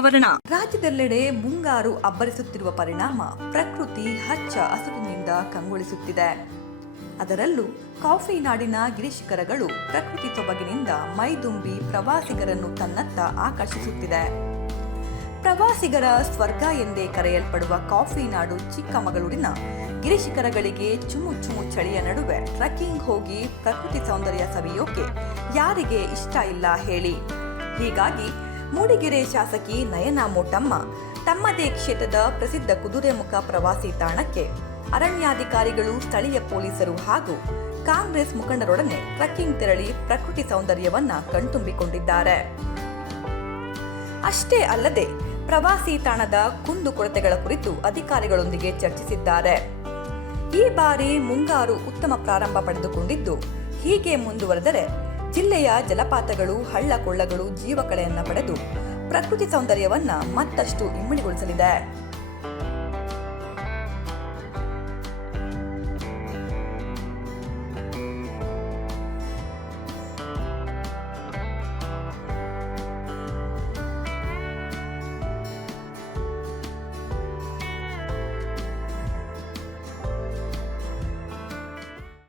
ಆವರಣ. ರಾಜ್ಯದೆಲ್ಲೆಡೆ ಮುಂಗಾರು ಅಬ್ಬರಿಸುತ್ತಿರುವ ಪರಿಣಾಮ ಪ್ರಕೃತಿ ಹಚ್ಚ ಹಸುರಿನಿಂದ ಕಂಗೊಳಿಸುತ್ತಿದೆ. ಅದರಲ್ಲೂ ಕಾಫಿ ನಾಡಿನ ಗಿರಿಶಿಖರಗಳು ಪ್ರಕೃತಿ ಸೊಬಗಿನಿಂದ ಮೈದುಂಬಿ ಪ್ರವಾಸಿಗರನ್ನು ತನ್ನತ್ತ ಆಕರ್ಷಿಸುತ್ತಿದೆ. ಪ್ರವಾಸಿಗರ ಸ್ವರ್ಗ ಎಂದೇ ಕರೆಯಲ್ಪಡುವ ಕಾಫಿ ನಾಡು ಚಿಕ್ಕಮಗಳೂರಿನ ಗಿರಿಶಿಖರಗಳಿಗೆ ಚುಮು ಚುಮು ಚಳಿಯ ನಡುವೆ ಟ್ರೆಕ್ಕಿಂಗ್ ಹೋಗಿ ಪ್ರಕೃತಿ ಸೌಂದರ್ಯ ಸವಿಯೋಕೆ ಯಾರಿಗೆ ಇಷ್ಟ ಇಲ್ಲ ಹೇಳಿ. ಹೀಗಾಗಿ ಮೂಡಿಗೆರೆ ಶಾಸಕಿ ನಯನಾ ಮೋಟಮ್ಮ ತಮ್ಮದೇ ಕ್ಷೇತ್ರದ ಪ್ರಸಿದ್ಧ ಕುದುರೆಮುಖ ಪ್ರವಾಸಿ ತಾಣಕ್ಕೆ ಅರಣ್ಯಾಧಿಕಾರಿಗಳು, ಸ್ಥಳೀಯ ಪೊಲೀಸರು ಹಾಗೂ ಕಾಂಗ್ರೆಸ್ ಮುಖಂಡರೊಡನೆ ಟ್ರೆಕ್ಕಿಂಗ್ ತೆರಳಿ ಪ್ರಕೃತಿ ಸೌಂದರ್ಯವನ್ನ ಕಣ್ತುಂಬಿಕೊಂಡಿದ್ದಾರೆ. ಅಷ್ಟೇ ಅಲ್ಲದೆ ಪ್ರವಾಸಿ ತಾಣದ ಕುಂದುಕೊರತೆಗಳ ಕುರಿತು ಅಧಿಕಾರಿಗಳೊಂದಿಗೆ ಚರ್ಚಿಸಿದ್ದಾರೆ. ಈ ಬಾರಿ ಮುಂಗಾರು ಉತ್ತಮ ಪ್ರಾರಂಭ ಪಡೆದುಕೊಂಡಿದ್ದು, ಹೀಗೆ ಮುಂದುವರೆದರೆ ಜಿಲ್ಲೆಯ ಜಲಪಾತಗಳು, ಹಳ್ಳ ಕೊಳ್ಳಗಳು ಜೀವಕಳೆಯನ್ನ ಪಡೆದು ಪ್ರಕೃತಿ ಸೌಂದರ್ಯವನ್ನ ಮತ್ತಷ್ಟು ಇಮ್ಮಡಿಗೊಳಿಸಲಿದೆ.